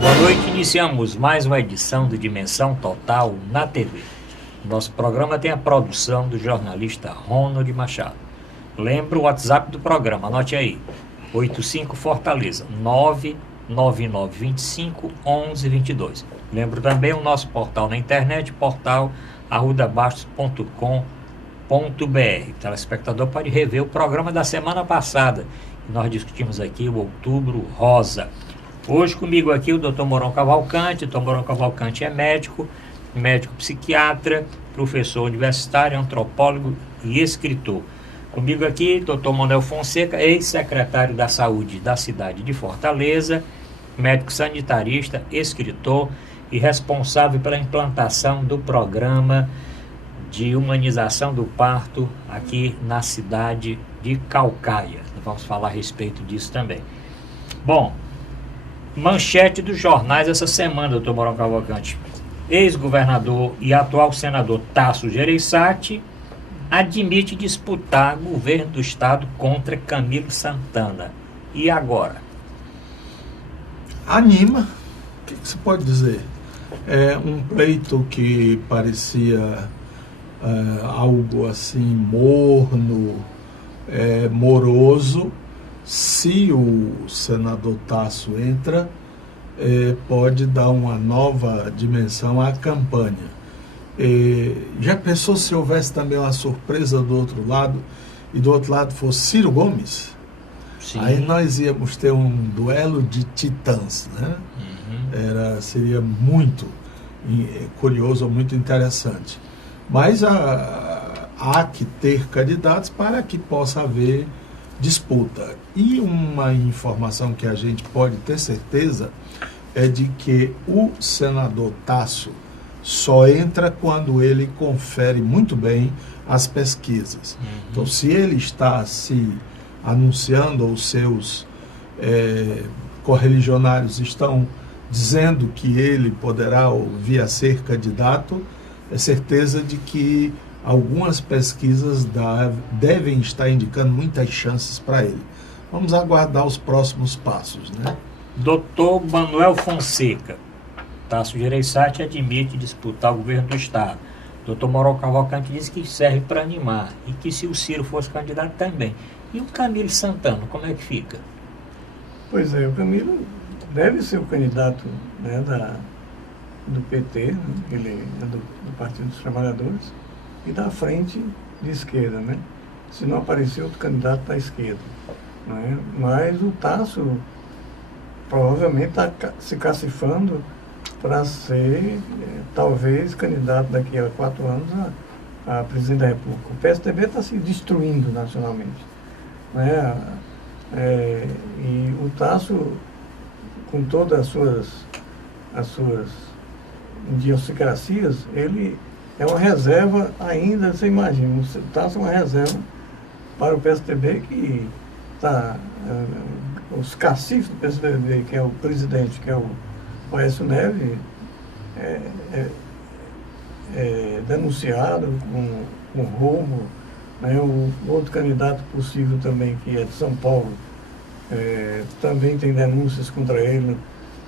Boa noite, iniciamos mais uma edição do Dimensão Total na TV. Nosso programa tem a produção do jornalista Ronald Machado. Lembra o WhatsApp do programa, anote aí, 85 Fortaleza, 999251122. Lembro também o nosso portal na internet, portal arrudabastos.com.br. O telespectador pode rever o programa da semana passada. Nós discutimos aqui o Outubro Rosa. Hoje comigo aqui o Dr. Mourão Cavalcante. Dr. Mourão Cavalcante é médico psiquiatra, professor universitário, antropólogo e escritor. Comigo aqui, Dr. Manuel Fonseca, ex-secretário da Saúde da cidade de Fortaleza, médico sanitarista, escritor e responsável pela implantação do programa de humanização do parto aqui na cidade de Caucaia. Vamos falar a respeito disso também. Bom, manchete dos jornais essa semana, doutor Mourão Cavalcante. Ex-governador e atual senador Tasso Gereissati admite disputar governo do estado contra Camilo Santana. E agora? Anima. O que se pode dizer? É um pleito que parecia algo assim morno, moroso. Se o senador Tasso entra, pode dar uma nova dimensão à campanha. Já pensou se houvesse também uma surpresa do outro lado, e do outro lado fosse Ciro Gomes? Sim. Aí nós íamos ter um duelo de titãs, né? Seria muito curioso, muito interessante. Mas há que ter candidatos para que possa haver disputa. E uma informação que a gente pode ter certeza é de que o senador Tasso só entra quando ele confere muito bem as pesquisas. Então, se ele está se anunciando, ou seus correligionários estão dizendo que ele poderá vir a ser candidato, é certeza de que algumas pesquisas devem estar indicando muitas chances para ele. Vamos aguardar os próximos passos, né? Doutor Manuel Fonseca, Tasso Gereissati admite disputar o governo do estado. Doutor Mourão Cavalcante diz que serve para animar e que se o Ciro fosse candidato também. E o Camilo Santana, como é que fica? Pois é, o Camilo deve ser o candidato, né, do PT, né? Ele é do Partido dos Trabalhadores, e da frente de esquerda, né? Se não aparecer outro candidato da esquerda, né? Mas o Tasso provavelmente está se cacifando para ser, talvez, candidato daqui a 4 anos a presidente da República. O PSDB está se destruindo nacionalmente, né? E o Tasso, com todas as suas idiosincrasias, ele é uma reserva ainda, você imagina, o Tasso é uma reserva para o PSDB que está, os caciques do PSDB, que é o presidente, que é o Aécio Neves, denunciado com roubo, né? O outro candidato possível também, que é de São Paulo, também tem denúncias contra ele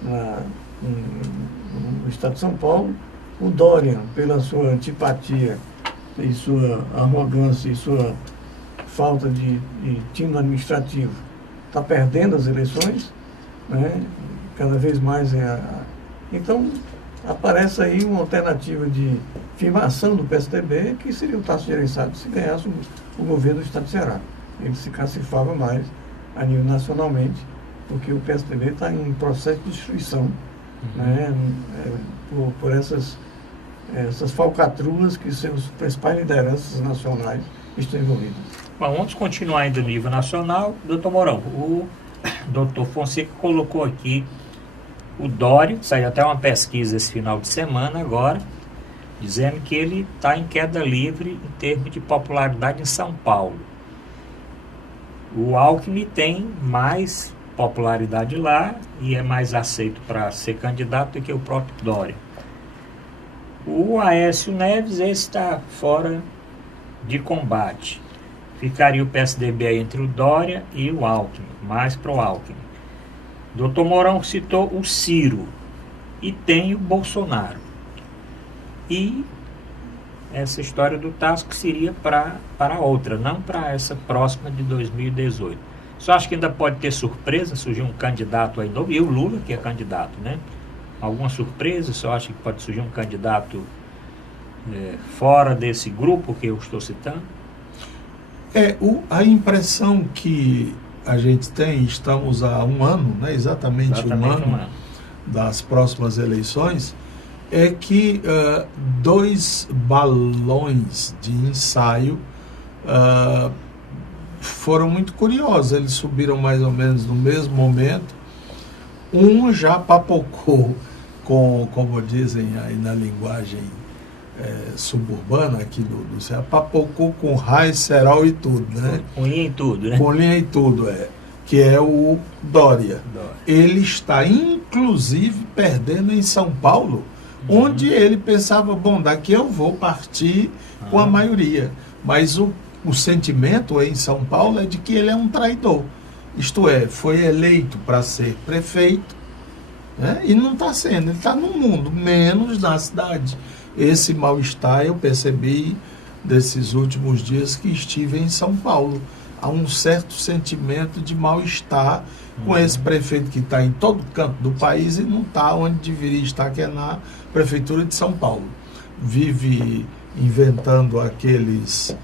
no estado de São Paulo. O Dória, pela sua antipatia e sua arrogância e sua falta de tino administrativo, está perdendo as eleições, né? Cada vez mais Então, aparece aí uma alternativa de firmação do PSDB, que seria o Tasso Gereissati se ganhasse o governo do estado de Ceará. Ele se cacifava mais a nível nacionalmente, porque o PSDB está em processo de destruição, né? Por essas falcatruas que seus principais lideranças nacionais estão envolvidas. Bom, vamos continuar ainda no nível nacional. Doutor Mourão, o doutor Fonseca colocou aqui o Dória, saiu até uma pesquisa esse final de semana agora, dizendo que ele está em queda livre em termos de popularidade em São Paulo. O Alckmin tem mais popularidade lá e é mais aceito para ser candidato do que o próprio Dória. O Aécio Neves está fora de combate. Ficaria o PSDB aí entre o Dória e o Alckmin, mais pro Alckmin. Doutor Mourão citou o Ciro. e tem o Bolsonaro. E essa história do Tasso que seria para outra, não para essa próxima de 2018. Só acho que ainda pode ter surpresa, surgir um candidato aí novo, e o Lula que é candidato, né? Alguma surpresa? Só acho que pode surgir um candidato fora desse grupo que eu estou citando? A impressão que a gente tem, estamos há um ano, né, exatamente um ano das próximas eleições, é que dois balões de ensaio foram muito curiosos. Eles subiram mais ou menos no mesmo momento. Um já papocou com, como dizem aí na linguagem suburbana aqui do Ceará, papocou com raio, cerol e tudo, né? Com linha e tudo, né? Com linha e tudo, que é o Dória. Ele está, inclusive, perdendo em São Paulo, onde ele pensava, bom, daqui eu vou partir com a maioria. Mas o sentimento em São Paulo é de que ele é um traidor. Isto é, foi eleito para ser prefeito, né, e não está sendo. Ele está no mundo, menos na cidade. Esse mal-estar eu percebi desses últimos dias que estive em São Paulo. Há um certo sentimento de mal-estar com esse prefeito que está em todo canto do país e não está onde deveria estar, que é na Prefeitura de São Paulo. Vive inventando aqueles...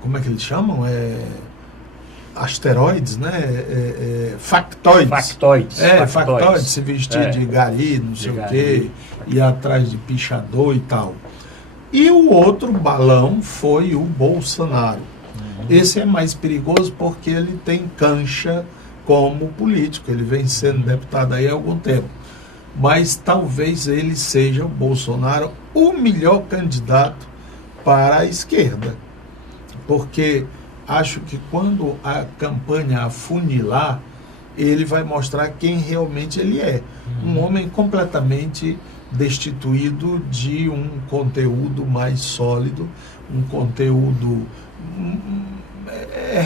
como é que eles chamam? Asteroides, né? Factoides. Factoides, se vestir de gari, não sei o quê, ir atrás de pichador e tal. E o outro balão foi o Bolsonaro. Esse é mais perigoso porque ele tem cancha como político, ele vem sendo deputado aí há algum tempo. Mas talvez ele seja, o Bolsonaro, o melhor candidato para a esquerda. Porque acho que quando a campanha afunilar, ele vai mostrar quem realmente ele é. Um homem completamente destituído de um conteúdo mais sólido, um conteúdo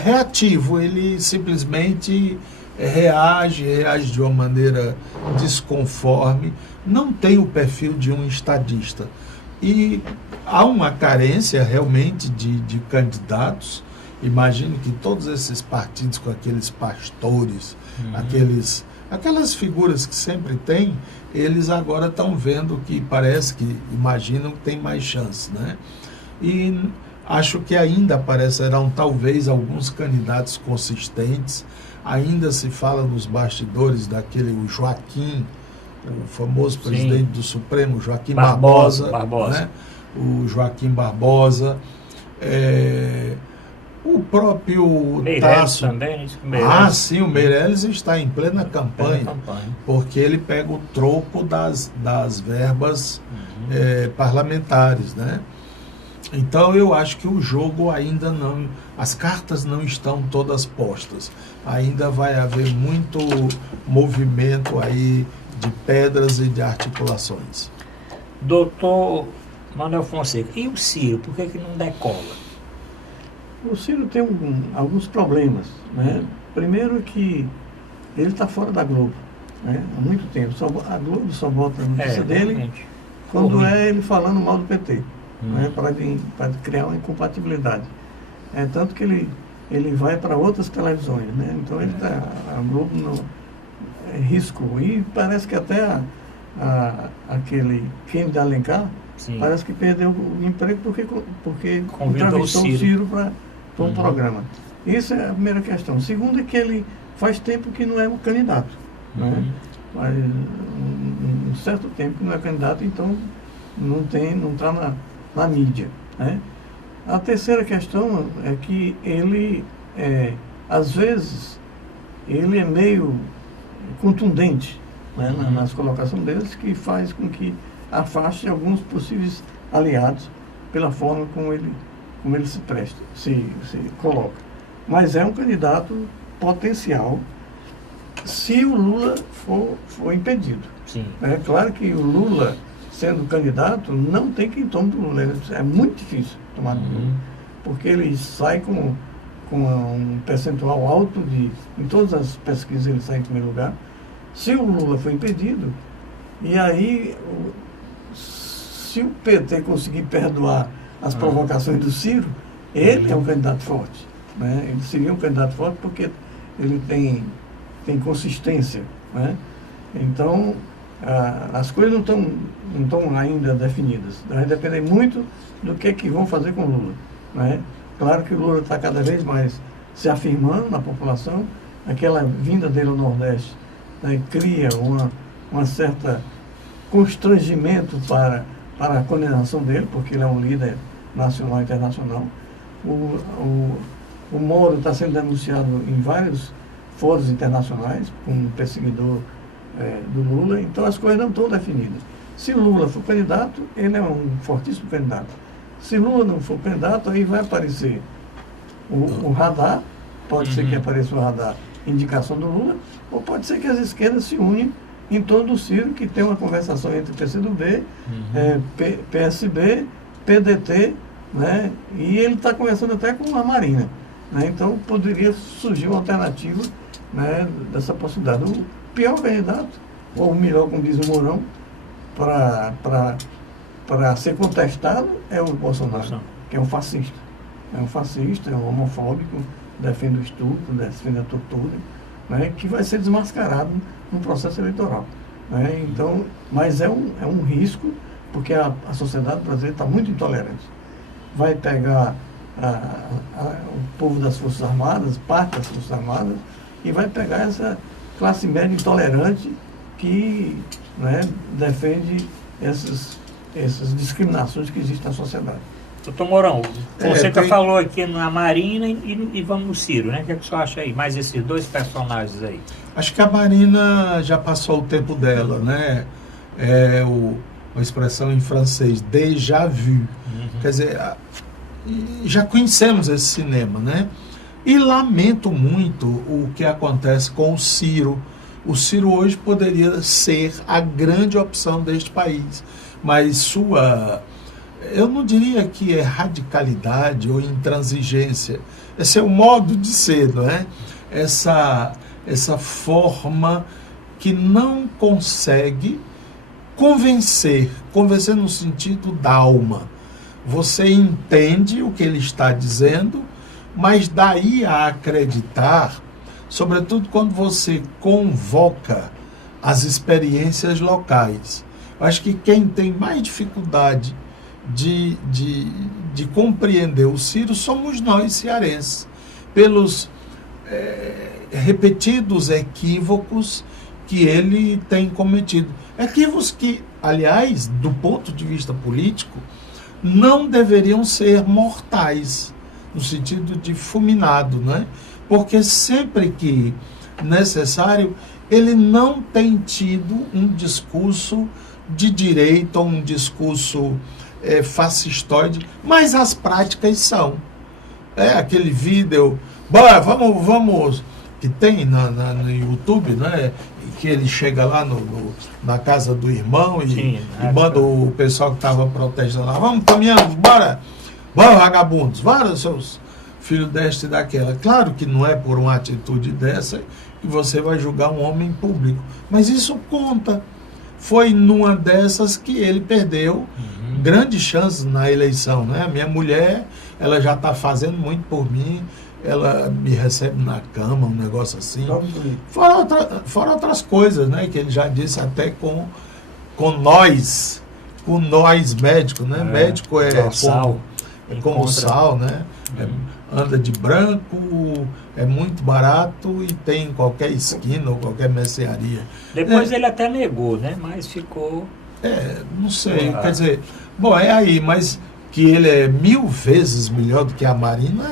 reativo. Ele simplesmente reage de uma maneira desconforme, não tem o perfil de um estadista. E há uma carência realmente de candidatos. Imagino que todos esses partidos com aqueles pastores, aquelas figuras que sempre tem, eles agora estão vendo que parece que imaginam que tem mais chance, né? E acho que ainda aparecerão talvez alguns candidatos consistentes. Ainda se fala nos bastidores daquele Joaquim, o famoso presidente do Supremo, Joaquim Barbosa. Né? O Joaquim Barbosa. O próprio Meirelles Tasso também, sim, o Meirelles está em plena campanha, porque ele pega o troco das verbas parlamentares, né? Então eu acho que o jogo ainda não, as cartas não estão todas postas. Ainda vai haver muito movimento aí de pedras e de articulações. Doutor Manuel Fonseca, e o Ciro, por que não decola? O Ciro tem alguns problemas, né? Primeiro que ele está fora da Globo, né? Há muito tempo. A Globo só bota a notícia dele quando ele falando mal do PT, né? Para criar uma incompatibilidade. Tanto que ele vai para outras televisões, né? Então a Globo não riscou. E parece que até aquele Kennedy de Alencar parece que perdeu o emprego porque entrevistou o Ciro para um programa. Isso é a primeira questão. Segundo é que ele faz tempo que não é um candidato. Né? Faz um certo tempo que não é candidato, então não está na mídia. Né? A terceira questão é que ele, às vezes, ele é meio contundente, né, nas colocações deles, que faz com que afaste alguns possíveis aliados pela forma como ele se presta, se coloca. Mas é um candidato potencial se o Lula for impedido. É claro que o Lula, sendo candidato, não tem quem tome do Lula. É muito difícil tomar do Lula, porque ele sai com um percentual alto em todas as pesquisas ele sai em primeiro lugar, Se o Lula for impedido, e aí, se o PT conseguir perdoar as provocações do Ciro, ele é um candidato forte. Né? Ele seria um candidato forte porque ele tem consistência. Né? Então, as coisas não estão ainda definidas. Vai depender muito do que vão fazer com o Lula. Né? Claro que o Lula está cada vez mais se afirmando na população. Aquela vinda dele ao Nordeste, né, cria uma certa constrangimento para a condenação dele, porque ele é um líder nacional e internacional. O Moro está sendo denunciado em vários fóruns internacionais como perseguidor do Lula, então as coisas não estão definidas. Se Lula for candidato, ele é um fortíssimo candidato. Se Lula não for candidato, aí vai aparecer o radar, pode ser que apareça o radar indicação do Lula, ou pode ser que as esquerdas se unem em torno do Ciro, que tem uma conversação entre PCdoB, PSB, PDT, né, e ele está conversando até com a Marina. Né, então poderia surgir uma alternativa, né, dessa possibilidade. O pior candidato, ou o melhor, como diz o Mourão, para ser contestado é o Bolsonaro, que é um fascista. É um fascista, é um homofóbico, defende o estupro, defende a tortura, né, que vai ser desmascarado no processo eleitoral. Né? Então, mas é um risco, porque a sociedade brasileira está muito intolerante. Vai pegar o povo das Forças Armadas, parte das Forças Armadas, e vai pegar essa classe média intolerante que, né, defende essas discriminações que existem na sociedade. Doutor Mourão, você falou aqui na Marina e vamos no Ciro, né? O que você acha aí? Mais esses dois personagens aí. Acho que a Marina já passou o tempo dela, né? Uma expressão em francês, déjà vu. Quer dizer, já conhecemos esse cinema, né? E lamento muito o que acontece com o Ciro. O Ciro hoje poderia ser a grande opção deste país, mas eu não diria que é radicalidade ou intransigência. Esse é o modo de ser, não é? Essa forma que não consegue convencer no sentido da alma. Você entende o que ele está dizendo, mas daí a acreditar, sobretudo quando você convoca as experiências locais. Acho que quem tem mais dificuldade de compreender o Ciro somos nós, cearenses, pelos repetidos equívocos que ele tem cometido. Equívocos que, aliás, do ponto de vista político, não deveriam ser mortais, no sentido de fulminado, né? Porque sempre que necessário, ele não tem tido um discurso de direita, um discurso fascistoide, mas as práticas são. Aquele vídeo, vamos, que tem no YouTube, né? Que ele chega lá na casa do irmão e manda o pessoal que estava protestando lá, vamos caminhando, bora, vagabundos, bora, seus filhos desta e daquela. Claro que não é por uma atitude dessa que você vai julgar um homem público, mas isso conta. Foi numa dessas que ele perdeu grandes chances na eleição, né? A minha mulher, ela já está fazendo muito por mim, ela me recebe na cama, um negócio assim. Fora outras coisas, né? Que ele já disse até com nós médicos, né? Médico como sal, né? Anda de branco, é muito barato e tem em qualquer esquina ou qualquer mercearia. Depois ele até negou, né? Mas ficou... não sei, quer dizer... Bom, aí, mas que ele é 1000 vezes melhor do que a Marina,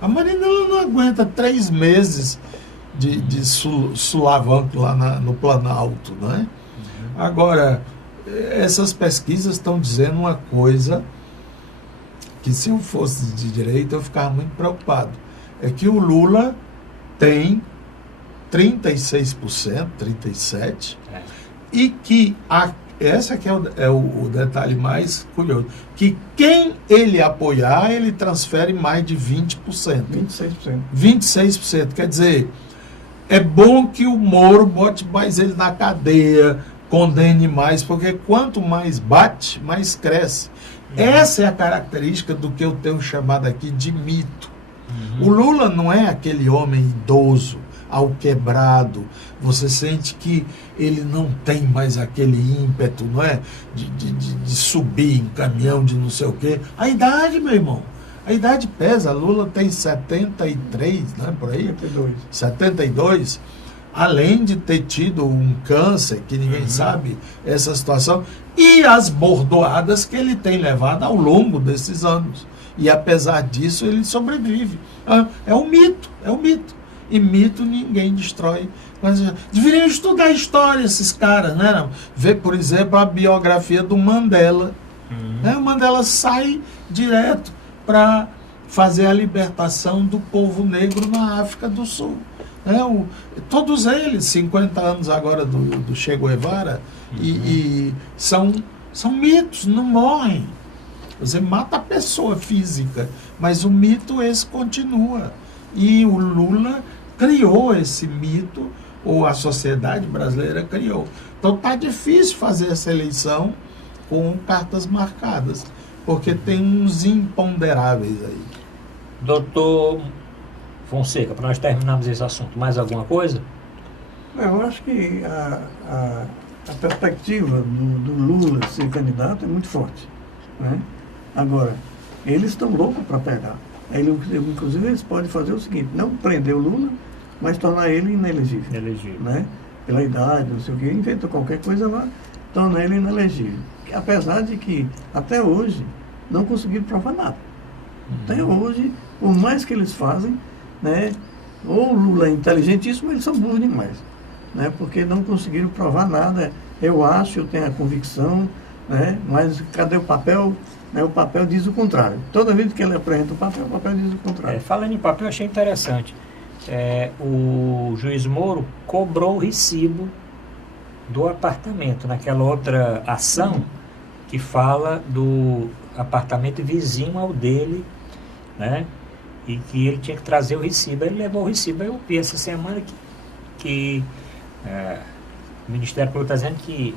A Marina ela não aguenta 3 meses de sulavanco lá no Planalto, né? Agora, essas pesquisas estão dizendo uma coisa que, se eu fosse de direita, eu ficava muito preocupado. É que o Lula tem 36%, 37%, e que esse aqui é o detalhe mais curioso, que quem ele apoiar, ele transfere mais de 20%. 26%. 26%. Quer dizer, É bom que o Moro bote mais ele na cadeia, condene mais, porque quanto mais bate, mais cresce. Essa é a característica do que eu tenho chamado aqui de mito. O Lula não é aquele homem idoso, alquebrado. Você sente que ele não tem mais aquele ímpeto, não é? De subir em caminhão, de não sei o quê. A idade, meu irmão. A idade pesa. Lula tem 73, né? Por aí? 72. Além de ter tido um câncer, que ninguém sabe essa situação, e as bordoadas que ele tem levado ao longo desses anos. E apesar disso, ele sobrevive. É um mito. E mito ninguém destrói. Mas deveriam estudar história esses caras, né? Ver, por exemplo, a biografia do Mandela. O Mandela sai direto para fazer a libertação do povo negro na África do Sul. Todos eles, 50 anos agora do Che Guevara, e são mitos, não morrem. Você mata a pessoa física, mas o mito esse continua. E o Lula criou esse mito, ou a sociedade brasileira criou. Então está difícil fazer essa eleição com cartas marcadas, porque tem uns imponderáveis aí. Doutor Fonseca, para nós terminarmos esse assunto, mais alguma coisa? Eu acho que a perspectiva do Lula ser candidato é muito forte, né? Agora, eles estão loucos para pegar. Inclusive, eles podem fazer o seguinte: não prender o Lula, mas tornar ele inelegível. Né? Pela idade, não sei o quê, inventa qualquer coisa lá, torna ele inelegível. Apesar de que, até hoje, não conseguiram provar nada. Até hoje, por mais que eles fazem, né, ou o Lula é inteligentíssimo, eles são burros demais, né, porque não conseguiram provar nada. Eu tenho a convicção, né, mas cadê o papel? Né, o papel diz o contrário. Toda vez que ele apresenta o papel diz o contrário. Falando em papel, eu achei interessante. O juiz Moro cobrou o recibo do apartamento, naquela outra ação que fala do apartamento vizinho ao dele, né? E que ele tinha que trazer o recibo. Ele levou o recibo. Eu vi essa semana que o Ministério Público está dizendo que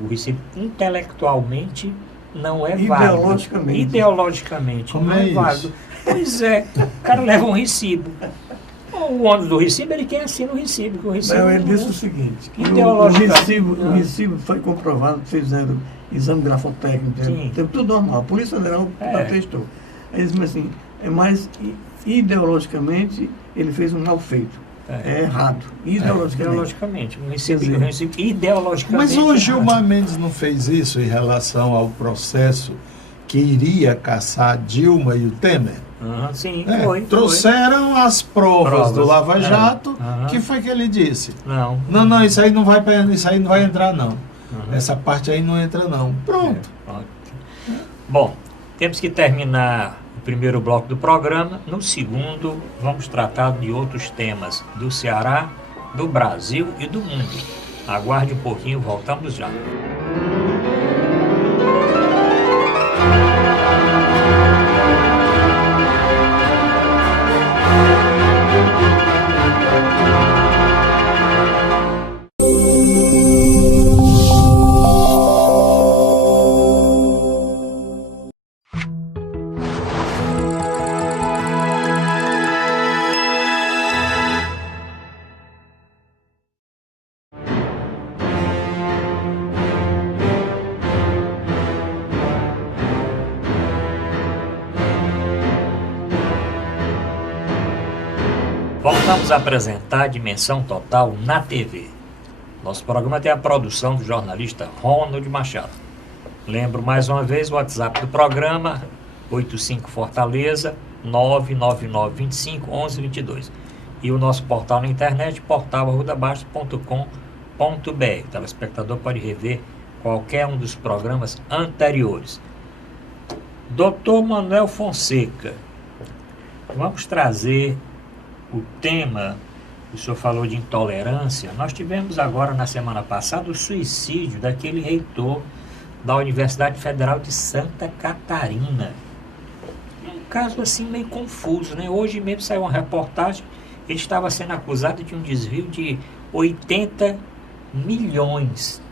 o recibo intelectualmente não é válido. Ideologicamente Como não é isso? válido. Pois é, o cara leva um recibo. O ônus do recibo, ele quem assina o recibo. Que o recibo não, ele disse o seguinte: que o recibo foi comprovado, fizeram exame grafotécnico, teve tudo normal. A Polícia Federal atestou. Eles disseram assim, mas ideologicamente ele fez um mal feito. É errado. Ideologicamente. Um recibo ideologicamente. Mas o Gilmar Mendes não fez isso em relação ao processo que iria caçar Dilma e o Temer? Sim, trouxeram as provas do Lava Jato. Que foi que ele disse? Não, isso aí não vai entrar, não. Essa parte aí não entra, não. Pronto. Bom, temos que terminar o primeiro bloco do programa. No segundo, vamos tratar de outros temas do Ceará, do Brasil e do mundo. Aguarde um pouquinho, voltamos já. Voltamos a apresentar a Dimensão Total na TV. Nosso programa tem a produção do jornalista Ronald Machado. Lembro mais uma vez o WhatsApp do programa, 85 Fortaleza 999251122. E o nosso portal na internet, portal@arrudabaixo.com.br. O telespectador pode rever qualquer um dos programas anteriores. Dr. Manuel Fonseca, vamos trazer o tema, o senhor falou de intolerância. Nós tivemos agora, na semana passada, o suicídio daquele reitor da Universidade Federal de Santa Catarina. Um caso assim meio confuso, né? Hoje mesmo saiu uma reportagem ele estava sendo acusado de um desvio de 80 milhões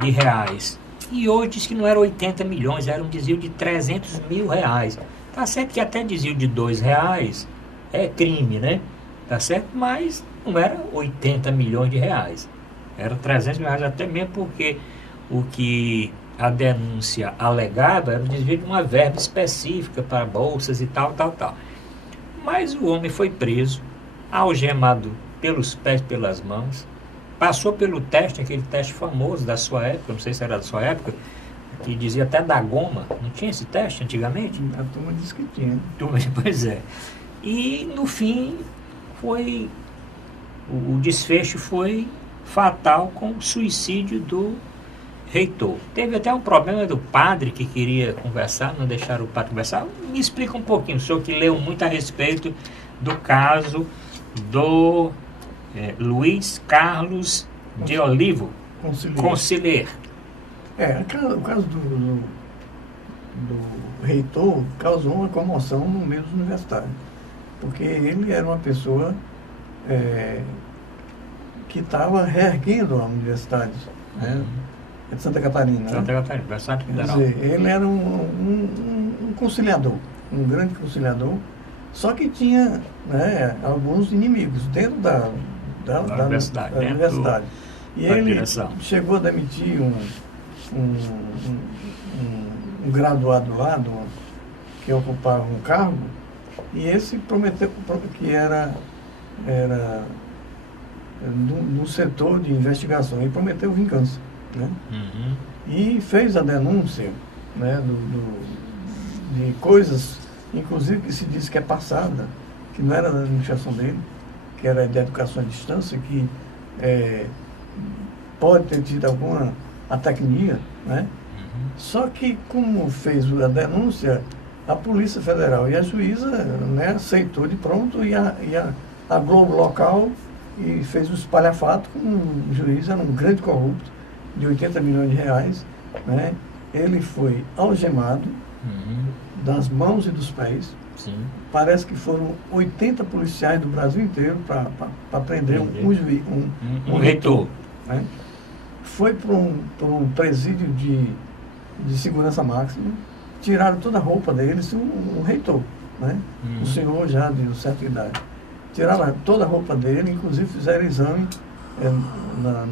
de reais. E hoje diz que não era 80 milhões, era um desvio de 300 mil reais. Tá certo que até desvio de R$ 2 é crime, né? Tá certo? Mas não era 80 milhões de reais. Era 300 mil reais, até mesmo porque o que a denúncia alegava era o desvio de uma verba específica para bolsas e tal. Mas o homem foi preso, algemado pelos pés e pelas mãos, passou pelo teste, aquele teste famoso da sua época, não sei se era da sua época, que dizia até da goma. Não tinha esse teste antigamente? A turma disse que tinha. Pois é. E no fim foi o desfecho foi fatal com o suicídio do reitor. Teve até um problema do padre que queria conversar, não deixaram o padre conversar. Me explica um pouquinho, o senhor que leu muito a respeito do caso do Luiz Carlos de Olivo Conselheiro. O caso do reitor causou uma comoção no meio dos universitários, porque ele era uma pessoa que estava reerguendo a universidade, né, de Santa Catarina. Santa Catarina, Universidade Federal. Quer dizer, ele era um conciliador, um grande conciliador, só que tinha, né, alguns inimigos dentro da universidade. E ele chegou a demitir um graduado lá que ocupava um cargo, e esse prometeu que era no setor de investigação, e prometeu vingança, né? E fez a denúncia, né, de coisas, inclusive que se diz que é passada, que não era da administração dele, que era de educação à distância, que pode ter tido alguma atacnia, né? Só que, como fez a denúncia, a Polícia Federal e a juíza, né, aceitou de pronto, e a Globo local e fez o espalhafato com o juiz, era um grande corrupto, de 80 milhões de reais, né? Ele foi algemado das mãos e dos pés. Sim. Parece que foram 80 policiais do Brasil inteiro para prender um reitor. Né? Foi para um presídio de segurança máxima, tiraram toda a roupa dele, um reitor, né? Um senhor já de certa idade. Tiraram toda a roupa dele, inclusive fizeram exame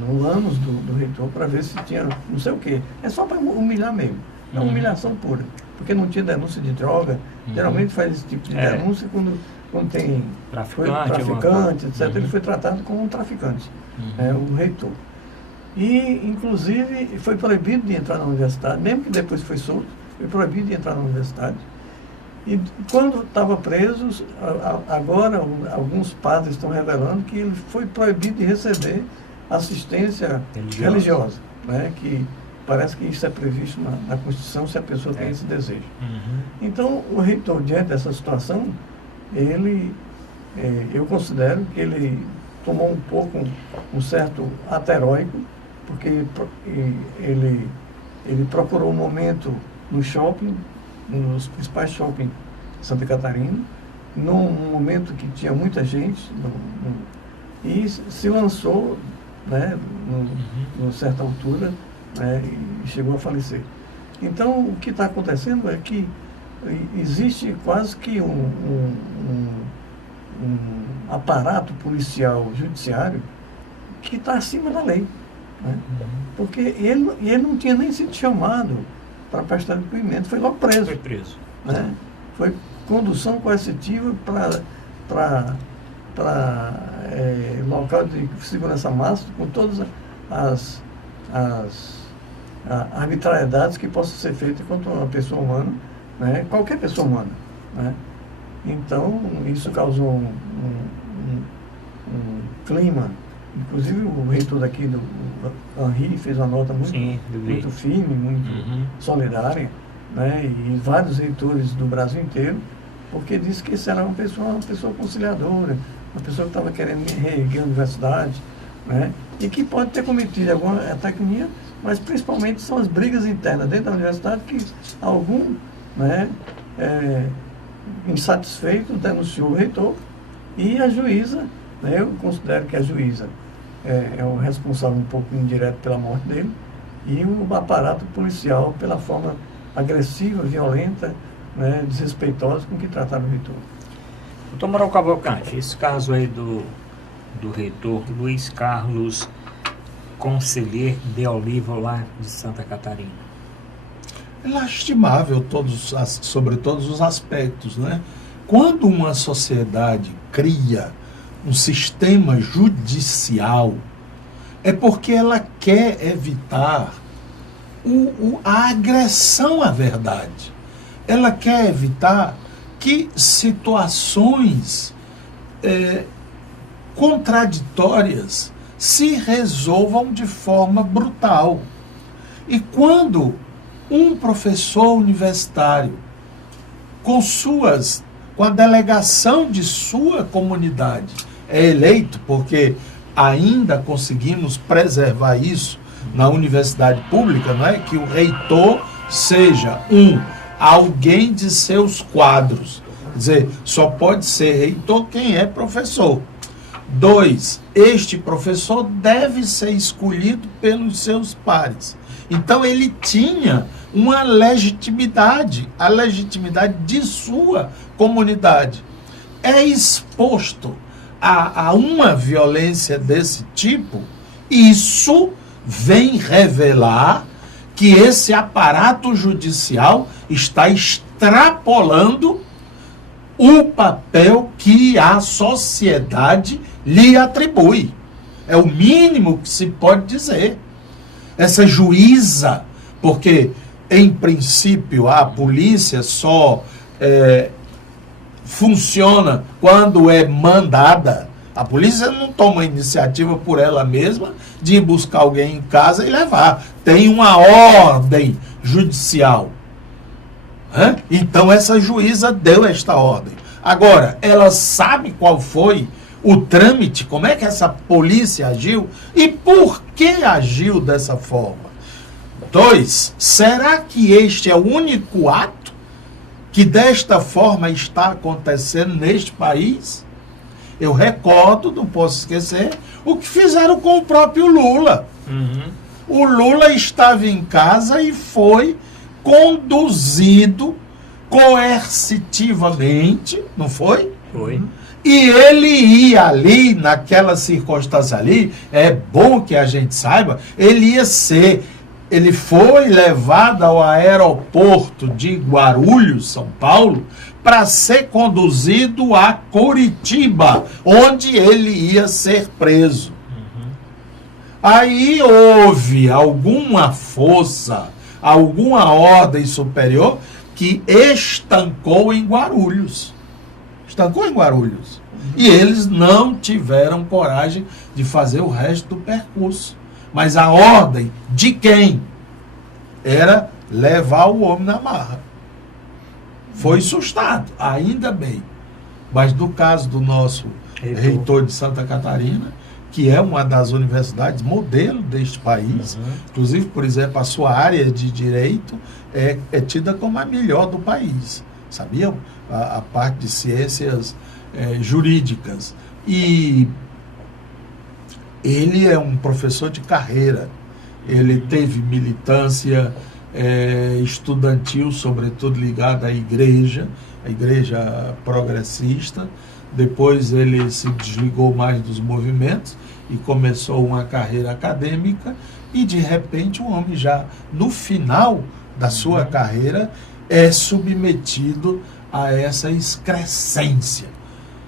no ânus do reitor para ver se tinha não sei o quê. É só para humilhar mesmo. É uma humilhação pura. Porque não tinha denúncia de droga. Geralmente faz esse tipo de denúncia quando tem traficante, etc. Ele foi tratado como um traficante, o reitor. E, inclusive, foi proibido de entrar na universidade, mesmo que depois foi solto, foi proibido de entrar na universidade. E quando estava preso, agora alguns padres estão revelando que ele foi proibido de receber assistência religiosa, né? Que parece que isso é previsto na Constituição, se a pessoa tem esse desejo. Então, o reitor, diante dessa situação, eu considero que ele tomou um pouco um certo ato heróico, porque ele procurou um momento no shopping, nos principais shoppings de Santa Catarina, num momento que tinha muita gente, e se lançou, né, numa certa altura, né, e chegou a falecer. Então, o que está acontecendo é que existe quase que um aparato policial judiciário que está acima da lei, né? Porque ele não tinha nem sido chamado para prestar depoimento, foi logo preso. Foi preso. Né? Foi condução coercitiva para local de segurança máxima, com todas as arbitrariedades que possam ser feitas contra uma pessoa humana, né? Qualquer pessoa humana, né? Então, isso causou um clima. Inclusive, o reitor daqui, do Henri, fez uma nota muito firme, muito solidária, né? E vários reitores do Brasil inteiro, porque disse que isso era uma pessoa conciliadora, uma pessoa que estava querendo reerguer a universidade, né? E que pode ter cometido alguma tecnia, mas principalmente são as brigas internas dentro da universidade que algum, né, insatisfeito denunciou o reitor, E a juíza, né, eu considero que a juíza é o responsável um pouco indireto pela morte dele, e o aparato policial pela forma agressiva, violenta, né, desrespeitosa com que trataram o reitor. Doutor Manuel Cavalcante, esse caso aí do reitor Luiz Carlos Conselheiro de Oliva, lá de Santa Catarina. É lastimável sobre todos os aspectos, né? Quando uma sociedade cria um sistema judicial, é porque ela quer evitar a agressão à verdade. Ela quer evitar que situações contraditórias se resolvam de forma brutal. E quando um professor universitário, com a delegação de sua comunidade, é eleito, porque ainda conseguimos preservar isso na universidade pública, não é? Que o reitor seja alguém de seus quadros. Quer dizer, só pode ser reitor quem é professor. 2, este professor deve ser escolhido pelos seus pares. Então ele tinha uma legitimidade, a legitimidade de sua comunidade. É exposto a uma violência desse tipo, isso vem revelar que esse aparato judicial está extrapolando o papel que a sociedade lhe atribui. É o mínimo que se pode dizer. Essa juíza, porque, em princípio, a polícia só funciona quando é mandada. A polícia não toma iniciativa por ela mesma de ir buscar alguém em casa e levar. Tem uma ordem judicial. Então essa juíza deu esta ordem. Agora, ela sabe qual foi o trâmite, como é que essa polícia agiu e por que agiu dessa forma. 2, será que este é o único ato que desta forma está acontecendo neste país? Eu recordo, não posso esquecer, o que fizeram com o próprio Lula. O Lula estava em casa e foi conduzido coercitivamente, não foi? Foi. E ele ia ali, naquela circunstância ali, é bom que a gente saiba, ele foi levado ao aeroporto de Guarulhos, São Paulo, para ser conduzido a Curitiba, onde ele ia ser preso. Aí houve alguma força, alguma ordem superior que estancou em Guarulhos. Estancou em Guarulhos. E eles não tiveram coragem de fazer o resto do percurso. Mas a ordem de quem? Era levar o homem na marra. Foi sustado, ainda bem. Mas no caso do nosso reitor de Santa Catarina, que é uma das universidades modelo deste país, inclusive, por exemplo, a sua área de direito é tida como a melhor do país, sabiam? A parte de ciências jurídicas. E ele é um professor de carreira, ele teve militância estudantil, sobretudo ligada à igreja progressista. Depois ele se desligou mais dos movimentos e começou uma carreira acadêmica e, de repente, o homem já, no final da sua carreira, é submetido a essa excrescência.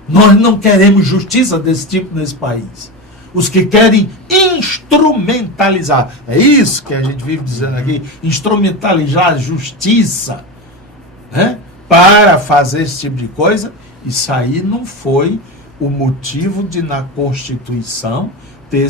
Nós não queremos justiça desse tipo nesse país. Os que querem instrumentalizar, é isso que a gente vive dizendo aqui, instrumentalizar a justiça, né, para fazer esse tipo de coisa. Isso aí não foi o motivo de, na Constituição, ter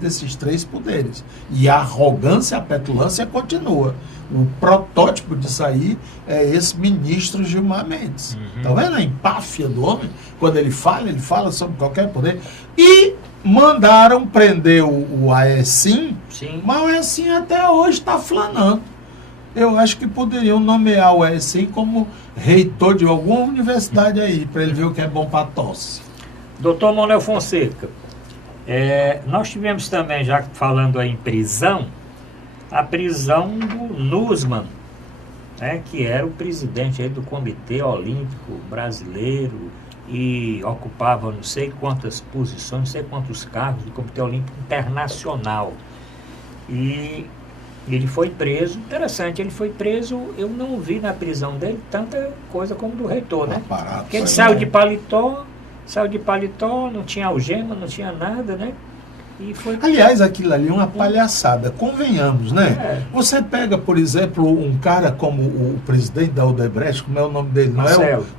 desses três poderes. E a arrogância, a petulância continua. O protótipo disso aí é esse ministro Gilmar Mendes. Tá vendo a empáfia do homem? Quando ele fala sobre qualquer poder. E mandaram prender o Aécio, mas o Aécio até hoje está flanando. Eu acho que poderiam nomear o Aécio como reitor de alguma universidade aí, para ele ver o que é bom para tosse. Doutor Manuel Fonseca, nós tivemos também, já falando aí em prisão, a prisão do Nussmann, né, que era o presidente aí do Comitê Olímpico Brasileiro e ocupava não sei quantas posições, não sei quantos cargos do Comitê Olímpico Internacional. E ele foi preso, interessante, ele foi preso, eu não vi na prisão dele tanta coisa como do reitor, né? Porque ele saiu de paletó, não tinha algema, não tinha nada, né? E foi... Aliás, aquilo ali é uma palhaçada, convenhamos, né? Você pega, por exemplo, um cara como o presidente da Odebrecht, como é o nome dele?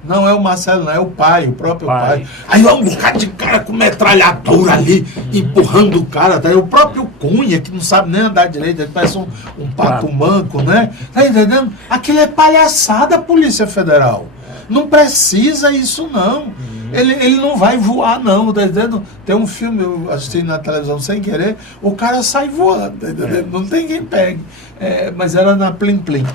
Não é o Marcelo, não é o pai, o próprio pai. Aí vai um bocado de cara com metralhadora ali, empurrando o cara, tá? O próprio Cunha, que não sabe nem andar direito, ele parece um pato manco, né? Tá entendendo? Aquilo é palhaçada, Polícia Federal. Não precisa isso, não. Ele não vai voar, não. Tá entendendo? Tem um filme, eu assisti na televisão sem querer, o cara sai voando, tá entendendo? Não tem quem pegue. Mas era na Plim Plim.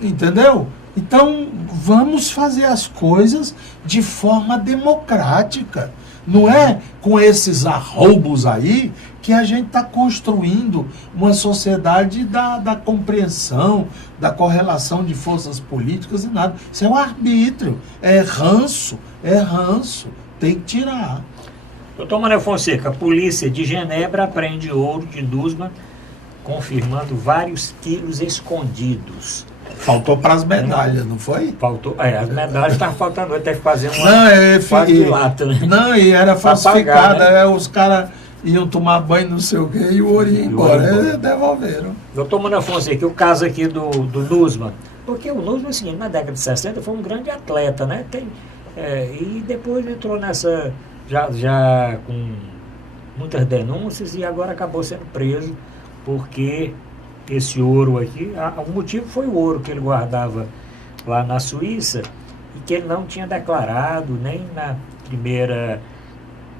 Entendeu? Então, vamos fazer as coisas de forma democrática. Não é com esses arroubos aí que a gente está construindo uma sociedade da compreensão, da correlação de forças políticas e nada. Isso é um arbítrio, é ranço, tem que tirar. Doutor Manuel Fonseca, a polícia de Genebra apreende ouro de Nussmann, confirmando vários quilos escondidos. Faltou para as medalhas, não foi? Faltou, as medalhas estavam faltando, ele teve que fazer uma quadrilata, né? Não, e era falsificada, pagar, né? Os caras iam tomar banho, não sei o quê, e o ouro ia embora, devolveram. Doutor Manuel Fonseca, o caso aqui do Nussmann, porque o Nussmann, assim, na década de 60 foi um grande atleta, né? E depois entrou nessa, já com muitas denúncias, e agora acabou sendo preso, porque esse ouro aqui, o motivo foi o ouro que ele guardava lá na Suíça, e que ele não tinha declarado nem na primeira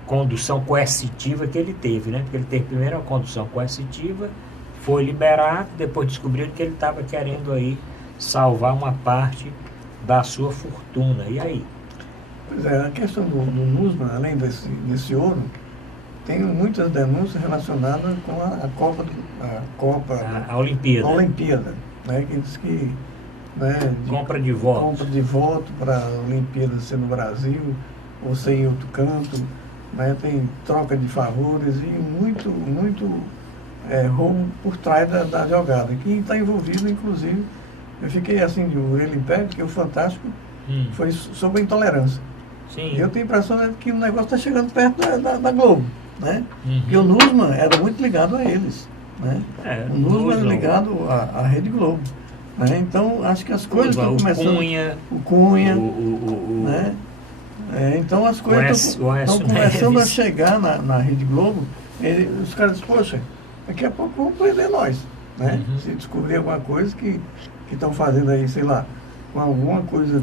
condução coercitiva que ele teve, né? Porque ele teve primeiro a condução coercitiva, foi liberado, depois descobriram que ele estava querendo aí salvar uma parte da sua fortuna. E aí? Pois é, a questão do Nussmann, além desse ouro, tem muitas denúncias relacionadas com a a Olimpíada. A Olimpíada, né? Que diz que, né, compra de votos. Compra de voto para a Olimpíada ser no Brasil ou ser em outro canto, né? Tem troca de favores e muito roubo por trás da jogada. Quem está envolvido, inclusive, eu fiquei assim de orelha em pé, porque o Fantástico foi sobre a intolerância. Sim. Eu tenho a impressão que o negócio está chegando perto da Globo, né? Porque o Nussmann era muito ligado a eles, né? O Nussmann era ligado à Rede Globo, né? Então, acho que as coisas estão começando... O Cunha, né? Então, as coisas estão começando a chegar na Rede Globo. Os caras dizem, poxa, daqui a pouco vão prender nós, né? Se descobrir alguma coisa que estão fazendo aí, sei lá, com alguma coisa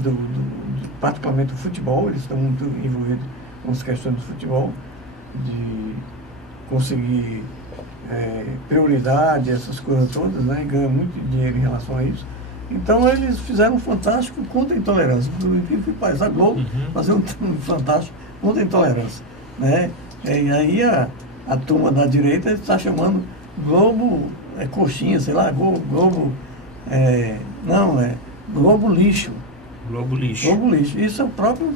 particularmente do futebol, eles estão muito envolvidos com as questões do futebol, de conseguir prioridade, essas coisas todas, né? E ganham muito dinheiro em relação a isso. Então eles fizeram um fantástico contra a intolerância. A Globo fazer um fantástico contra a intolerância, né? E aí a turma da direita está chamando Globo coxinha, sei lá, Globo Globo lixo. Globo lixo. Globo lixo. Isso é próprio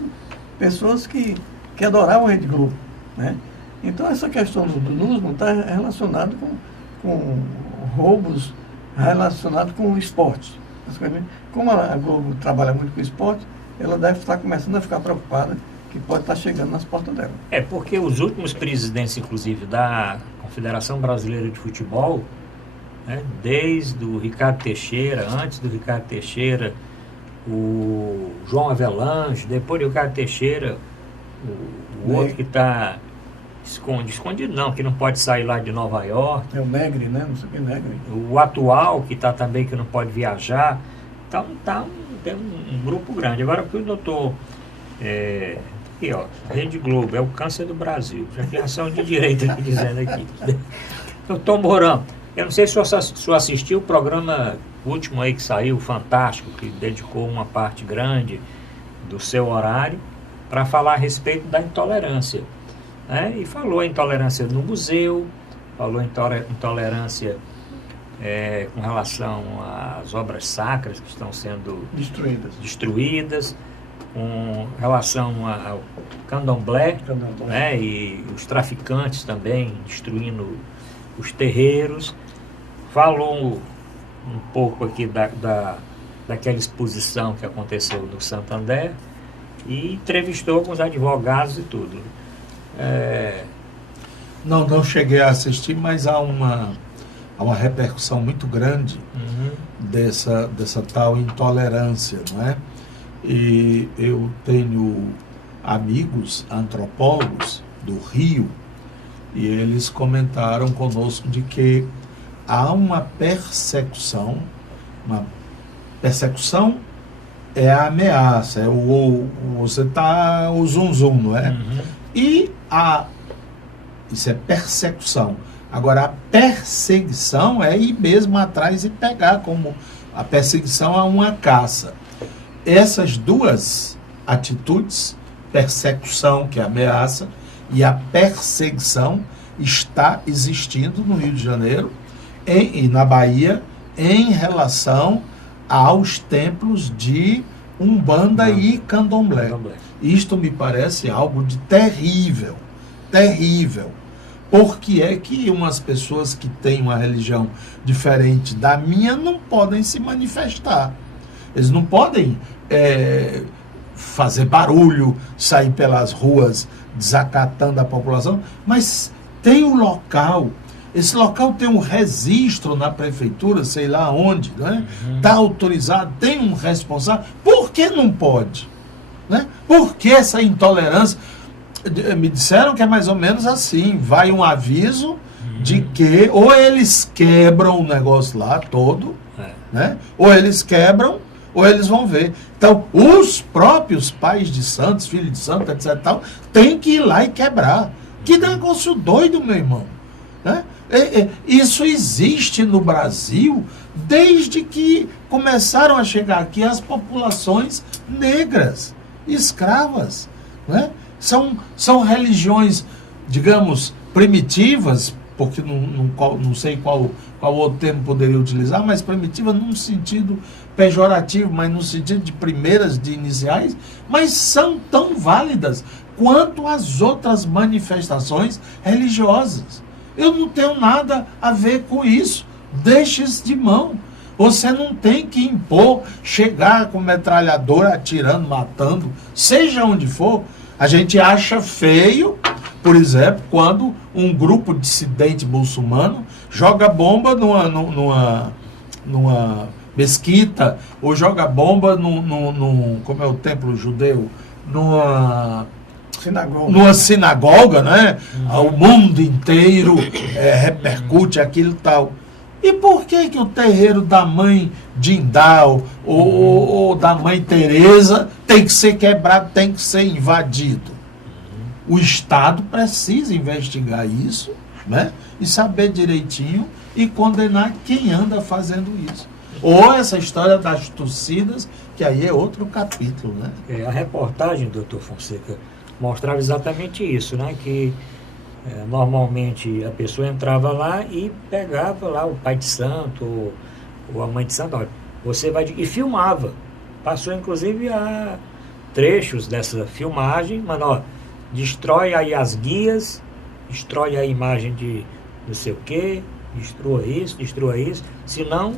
pessoas que adoravam a Rede Globo, né? Então essa questão do Nussmann está relacionado com roubos relacionados com o esporte. Como a Globo trabalha muito com esporte, ela deve estar começando a ficar preocupada que pode estar chegando nas portas dela. Porque os últimos presidentes, inclusive, da Confederação Brasileira de Futebol, né, desde o Ricardo Teixeira, antes do Ricardo Teixeira, o João Avelange, depois do Ricardo Teixeira, o outro que está escondido não, que não pode sair lá de Nova York. É o Negri, né? Não sei o que é Negri. O atual, que está também, que não pode viajar. Então, tem um grupo grande. Agora, o que o doutor... aqui, ó, Rede Globo, é o câncer do Brasil. Já tem ação de direita aqui dizendo aqui. Doutor Mourão, eu não sei se o senhor assistiu o programa último aí que saiu, Fantástico, que dedicou uma parte grande do seu horário para falar a respeito da intolerância, né? E falou a intolerância no museu, falou intolerância com relação às obras sacras que estão sendo destruídas, com relação ao candomblé, né? E os traficantes também destruindo os terreiros. Falou um pouco aqui daquela exposição que aconteceu no Santander e entrevistou alguns advogados e tudo. Não cheguei a assistir, mas há uma repercussão muito grande dessa tal intolerância, não é? E eu tenho amigos antropólogos do Rio e eles comentaram conosco de que há uma persecução é a ameaça, você está o zum, não é? E isso é persecução. Agora, a perseguição é ir mesmo atrás e pegar, como a perseguição a uma caça. Essas duas atitudes, persecução, que é ameaça, e a perseguição, está existindo no Rio de Janeiro e na Bahia em relação aos templos de Umbanda e Candomblé. Isto me parece algo de terrível, terrível. Por que é que umas pessoas que têm uma religião diferente da minha não podem se manifestar? Eles não podem fazer barulho, sair pelas ruas desacatando a população, mas tem um local. Esse local tem um registro na prefeitura, sei lá onde, né? Está autorizado, tem um responsável. Por que não pode? Né? Por que essa intolerância? Me disseram que é mais ou menos assim, vai um aviso de que ou eles quebram o negócio lá todo, né? Ou eles quebram, ou eles vão ver. Então, os próprios pais de santos, filhos de santos, etc. tal, tem que ir lá e quebrar. Que negócio doido, meu irmão. Né? Isso existe no Brasil desde que começaram a chegar aqui as populações negras, escravas, né? São religiões, digamos, primitivas, porque não sei qual outro termo poderia utilizar, mas primitiva num sentido pejorativo, mas no sentido de primeiras, de iniciais, mas são tão válidas quanto as outras manifestações religiosas. Eu não tenho nada a ver com isso. Deixe isso de mão. Você não tem que impor, chegar com metralhadora, atirando, matando, seja onde for. A gente acha feio, por exemplo, quando um grupo dissidente muçulmano joga bomba numa mesquita, ou joga bomba como é o templo judeu, numa sinagoga, né? O mundo inteiro repercute aquilo e tal. E por que o terreiro da mãe Dindal ou da mãe Teresa tem que ser quebrado, tem que ser invadido? O Estado precisa investigar isso, né? E saber direitinho e condenar quem anda fazendo isso. Ou essa história das torcidas, que aí é outro capítulo, né? A reportagem, doutor Fonseca, mostrava exatamente isso, né? Que normalmente a pessoa entrava lá e pegava lá o pai de santo ou a mãe de santo, olha, você vai... E filmava. Passou inclusive a trechos dessa filmagem, mas ó, destrói aí as guias, destrói a imagem de não sei o quê, destrua isso, senão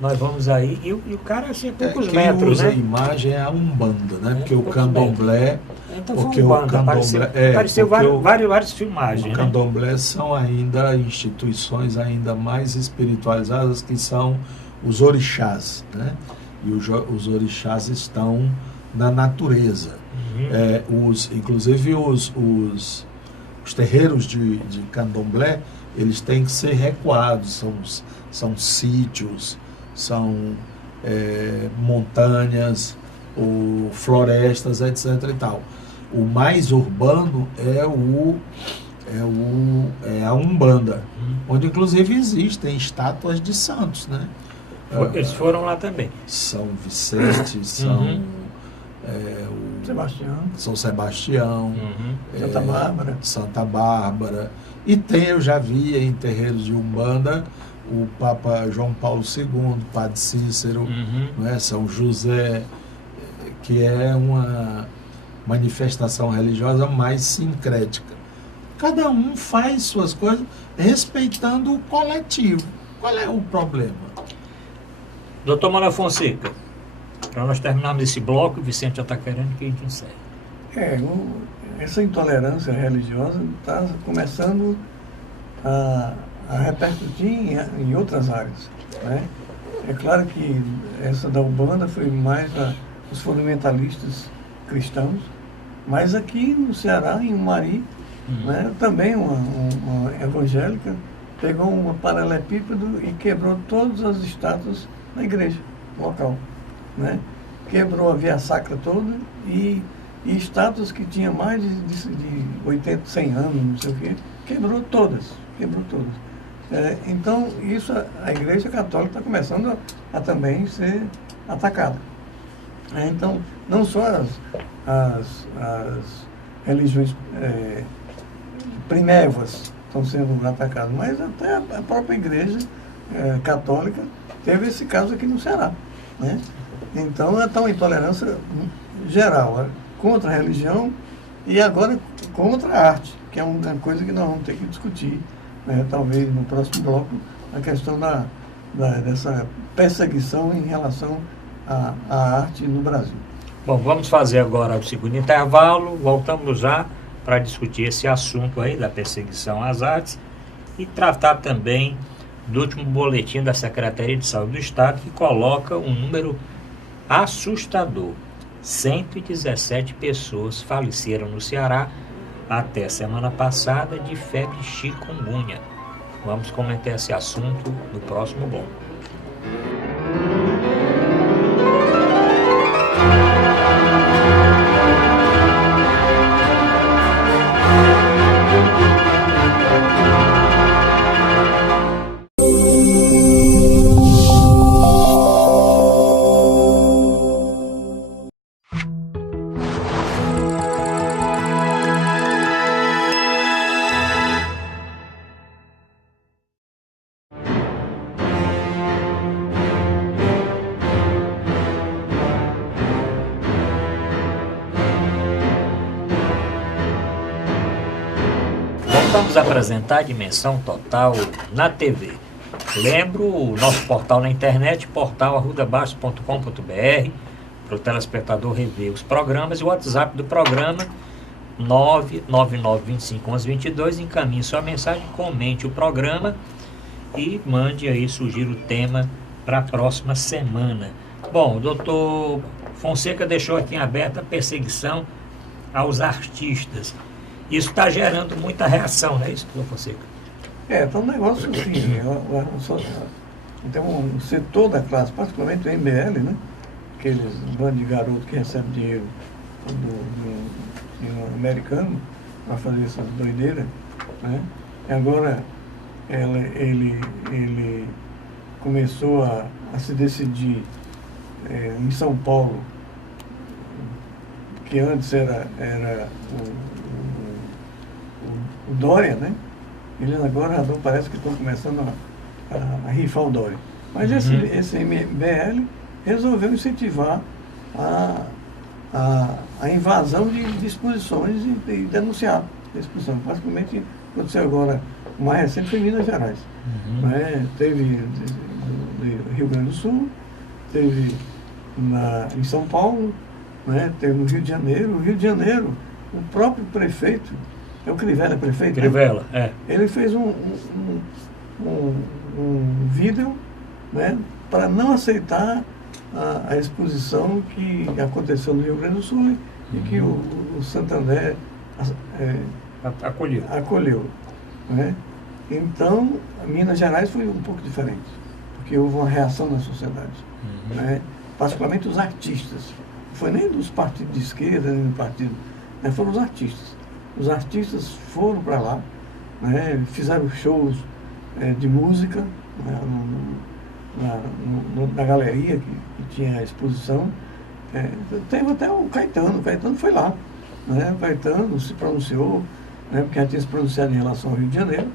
nós vamos aí, e o cara assim, poucos metros, quem usa né? a imagem é a Umbanda, né? Porque o Candomblé... Então foi Umbanda, apareceu várias filmagens. O Candomblé são ainda instituições ainda mais espiritualizadas, que são os orixás, né? E os orixás estão na natureza. Inclusive os terreiros de Candomblé, eles têm que ser recuados, são sítios, são montanhas, ou florestas, etc. e tal. O mais urbano é a Umbanda, onde inclusive existem estátuas de santos, né? Eles foram lá também. São Vicente, são Sebastião. São Sebastião, Santa Bárbara. E eu já vi em terreiros de Umbanda, o Papa João Paulo II, Padre Cícero, né, São José, que é uma manifestação religiosa mais sincrética. Cada um faz suas coisas respeitando o coletivo. Qual é o problema? Doutor Manuel Fonseca, para nós terminarmos esse bloco, o Vicente já está querendo que a gente encerre. Essa intolerância religiosa está começando a repercutir em outras áreas, né? É claro que essa da Umbanda foi mais os fundamentalistas cristãos, mas aqui no Ceará, em Umari, né, também uma evangélica pegou um paralelepípedo e quebrou todas as estátuas na igreja local, né? Quebrou a via sacra toda e estátuas que tinham mais de 80, 100 anos, não sei o quê, quebrou todas. Então, isso a Igreja Católica está começando a também ser atacada. Então, não só as religiões primevas estão sendo atacadas, mas até a própria Igreja Católica teve esse caso aqui no Ceará, né? Então, está uma intolerância geral contra a religião e agora contra a arte, que é uma coisa que nós vamos ter que discutir, né, talvez no próximo bloco, a questão dessa perseguição em relação à arte no Brasil. Bom, vamos fazer agora o segundo intervalo, voltamos já para discutir esse assunto aí da perseguição às artes e tratar também do último boletim da Secretaria de Saúde do Estado, que coloca um número assustador. 117 pessoas faleceram no Ceará até semana passada de febre chikungunya. Vamos comentar esse assunto no próximo bloco. Vamos apresentar a Dimensão Total na TV. Lembro o nosso portal na internet, portal@arrudabaixos.com.br, para o telespectador rever os programas, e o WhatsApp do programa 999251122. Encaminhe sua mensagem, comente o programa e mande aí, sugira o tema para a próxima semana. Bom, o doutor Fonseca deixou aqui em aberto a perseguição aos artistas. Isso está gerando muita reação, não é isso, doutor Fonseca? Tá um negócio assim, tem um setor da classe, particularmente o MBL, né? Aqueles bandos de garotos que recebem dinheiro do americano para fazer essas doideiras, né? E agora ele começou a se decidir em São Paulo, que antes era o Dória, né? Eles agora parece que estão começando a rifar o Dória. Mas esse MBL resolveu incentivar a invasão de exposições e denunciar a exposição. Basicamente, aconteceu agora, o mais recente foi em Minas Gerais. Né? Teve no Rio Grande do Sul, teve em São Paulo, né? Teve no Rio de Janeiro. No Rio de Janeiro, o próprio prefeito, é o Crivella, prefeito? Crivella, né? Ele fez um vídeo, né, para não aceitar a exposição que aconteceu no Rio Grande do Sul e que o Santander acolheu. Né? Então, Minas Gerais foi um pouco diferente, porque houve uma reação na sociedade, né? Particularmente os artistas. Não foi nem dos partidos de esquerda, nem do partido, né? Foram os artistas. Os artistas foram para lá, né? Fizeram shows de música, né? Na galeria que tinha a exposição, Teve até o Caetano foi lá, né? O Caetano se pronunciou, né? Porque já tinha se pronunciado em relação ao Rio de Janeiro,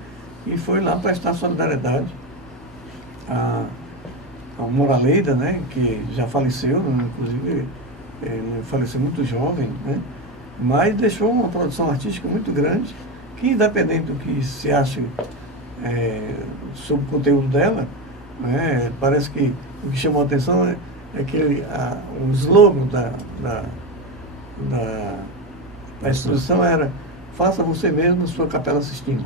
e foi lá prestar solidariedade ao Moraleda, né? Que já faleceu, né? Inclusive ele faleceu muito jovem, né? Mas deixou uma produção artística muito grande, que independente do que se ache sobre o conteúdo dela, né? Parece que o que chamou a atenção é que o slogan da exposição era: faça você mesmo sua Capela Sistina,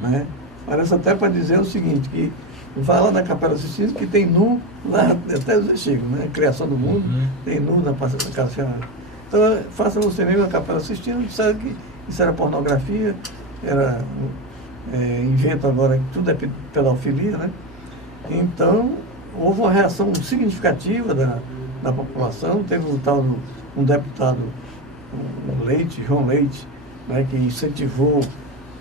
né? Parece até para dizer o seguinte, que vai lá na Capela Sistina, que tem nu lá até os Chico, né? Criação do Mundo, tem nu na Casa Senhora. Então, faça você mesmo a Capela Sistina, sabe que isso era pornografia, era invento agora, que tudo é pedofilia, né? Então, houve uma reação significativa da população. Teve um deputado, João Leite, né, que incentivou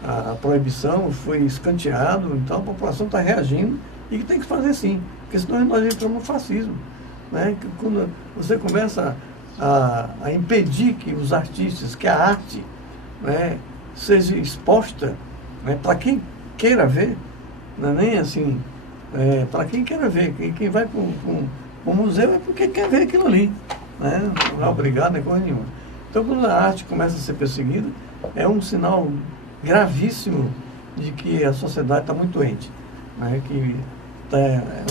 a proibição, foi escanteado. Então a população está reagindo, e que tem que fazer sim, porque senão nós entramos no fascismo, né? Que quando você começa a impedir que os artistas, que a arte, né, seja exposta, né, para quem queira ver, não é nem assim, para quem queira ver. Quem vai para o museu é porque quer ver aquilo ali, né? Não é obrigado, nem coisa nenhuma. Então, quando a arte começa a ser perseguida, é um sinal gravíssimo de que a sociedade está muito doente, né? Que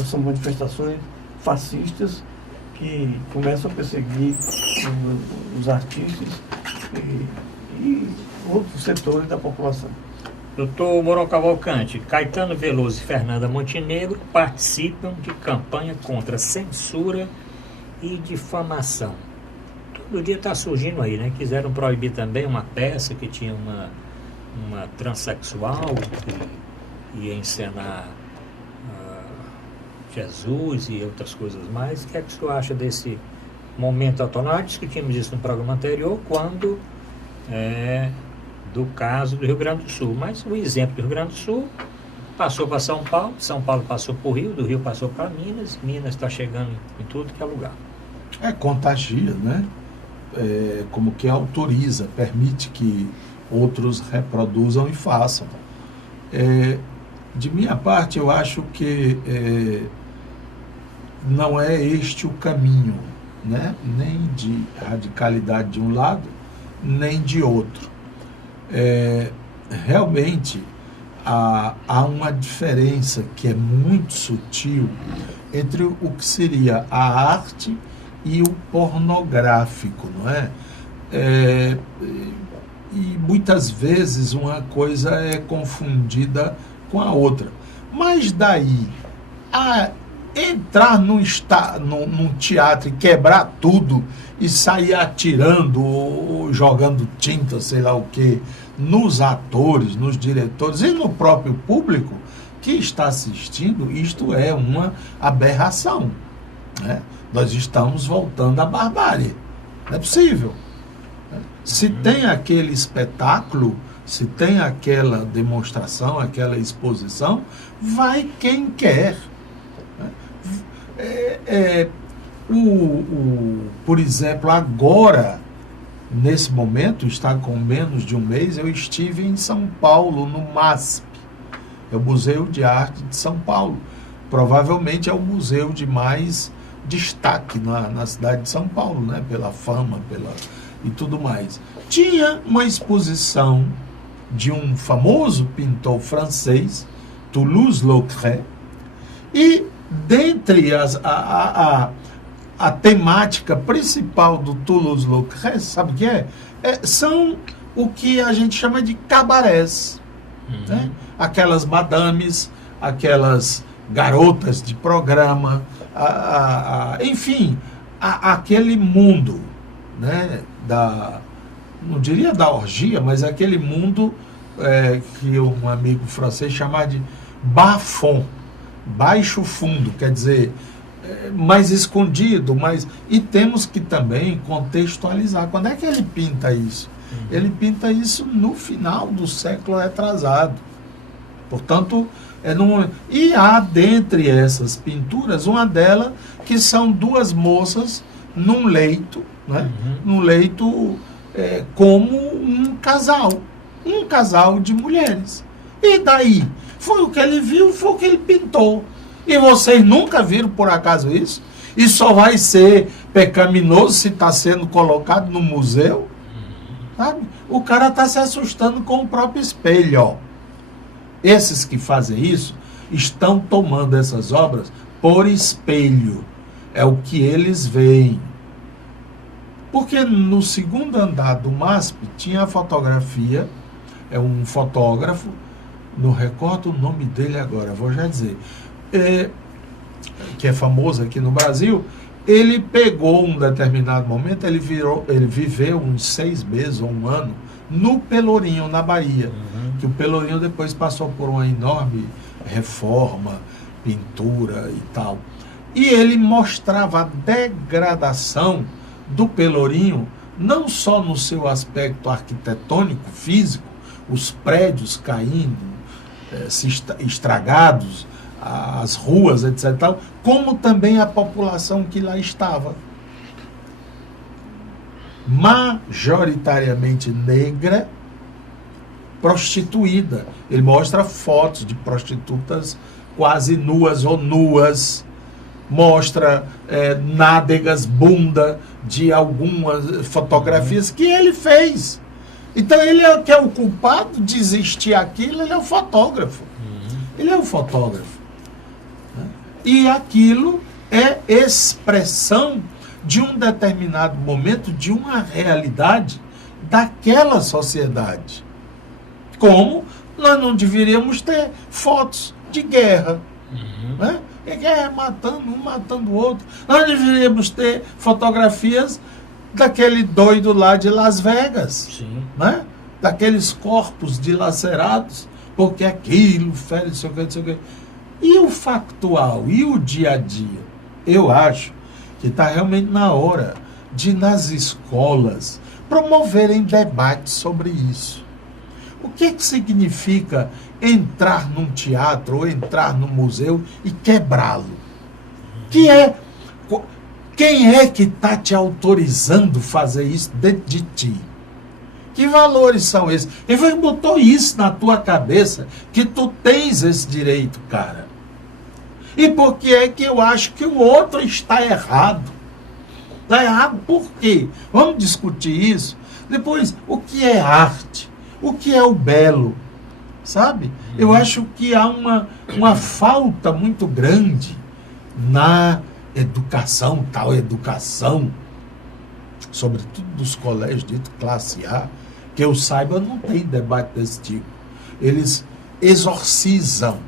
são manifestações fascistas que começam a perseguir os artistas e outros setores da população. Doutor Mourão Cavalcante, Caetano Veloso e Fernanda Montenegro participam de campanha contra censura e difamação. Todo dia está surgindo aí, né? Quiseram proibir também uma peça que tinha uma transexual que ia encenar Jesus e outras coisas mais. O que é que o senhor acha desse momento atual? Nós discutimos isso no programa anterior, quando do caso do Rio Grande do Sul, mas o exemplo do Rio Grande do Sul passou para São Paulo, São Paulo passou para o Rio, do Rio passou para Minas está chegando em tudo que é lugar. Contagia, né? Como que autoriza, permite que outros reproduzam e façam. De minha parte, eu acho que não é este o caminho, né? Nem de radicalidade de um lado, nem de outro. Realmente há uma diferença que é muito sutil entre o que seria a arte e o pornográfico, não é? E muitas vezes uma coisa é confundida com a outra. Mas daí a entrar num teatro e quebrar tudo e sair atirando ou jogando tinta, sei lá o que, nos atores, nos diretores e no próprio público que está assistindo, isto é uma aberração, né? Nós estamos voltando à barbárie. Não é possível. Se tem aquele espetáculo, se tem aquela demonstração, aquela exposição, vai quem quer. Por exemplo, agora, nesse momento, está com menos de um mês, eu estive em São Paulo, no MASP, é o Museu de Arte de São Paulo. Provavelmente é o museu de mais destaque na cidade de São Paulo, né? Pela fama, e tudo mais. Tinha uma exposição de um famoso pintor francês, Toulouse-Lautrec, e dentre a temática principal do Toulouse-Lautrec, sabe o que é? São o que a gente chama de cabarés, né? Aquelas madames, aquelas garotas de programa, enfim, aquele mundo, né? Não diria da orgia, mas aquele mundo que um amigo francês chamava de bas-fond, baixo fundo, quer dizer, mais escondido, e temos que também contextualizar. Quando é que ele pinta isso? Ele pinta isso no final do século retrasado. Portanto, e há dentre essas pinturas uma delas que são duas moças num leito, né? Num leito como um casal de mulheres. E daí? Foi o que ele viu, foi o que ele pintou. E vocês nunca viram por acaso isso? E só vai ser pecaminoso se está sendo colocado no museu? Sabe? O cara está se assustando com o próprio espelho. Ó. Esses que fazem isso estão tomando essas obras por espelho. É o que eles veem. Porque no segundo andar do MASP tinha a fotografia, um fotógrafo, não recordo o nome dele agora, vou já dizer, que é famoso aqui no Brasil. Ele pegou um determinado momento, ele viveu uns 6 meses ou 1 ano no Pelourinho, na Bahia. Que o Pelourinho depois passou por uma enorme reforma, pintura e tal. E ele mostrava a degradação do Pelourinho, não só no seu aspecto arquitetônico, físico, os prédios caindo, estragados, as ruas, etc., tal, como também a população que lá estava. Majoritariamente negra, prostituída. Ele mostra fotos de prostitutas quase nuas ou nuas, mostra nádegas, bunda de algumas fotografias que ele fez. Então ele que é o culpado de existir aquilo, ele é o fotógrafo. Ele é o fotógrafo. E aquilo é expressão de um determinado momento, de uma realidade daquela sociedade. Como nós não deveríamos ter fotos de guerra. Né? Guerra matando um, matando o outro. Nós deveríamos ter fotografias daquele doido lá de Las Vegas. Né? Daqueles corpos dilacerados, porque aquilo fere, não sei o que, não sei o que. E o factual, e o dia a dia? Eu acho que está realmente na hora de, nas escolas, promoverem debates sobre isso. O que significa entrar num teatro ou entrar num museu e quebrá-lo? Quem é que está te autorizando a fazer isso dentro de ti? Que valores são esses? Quem botou isso na tua cabeça que tu tens esse direito, cara? E por que é que eu acho que o outro está errado? Está errado por quê? Vamos discutir isso. Depois, o que é arte? O que é o belo? Sabe? Eu acho que há uma falta muito grande na educação, tal educação, sobretudo dos colégios dito classe A, que eu saiba, não tem debate desse tipo. Eles exorcizam,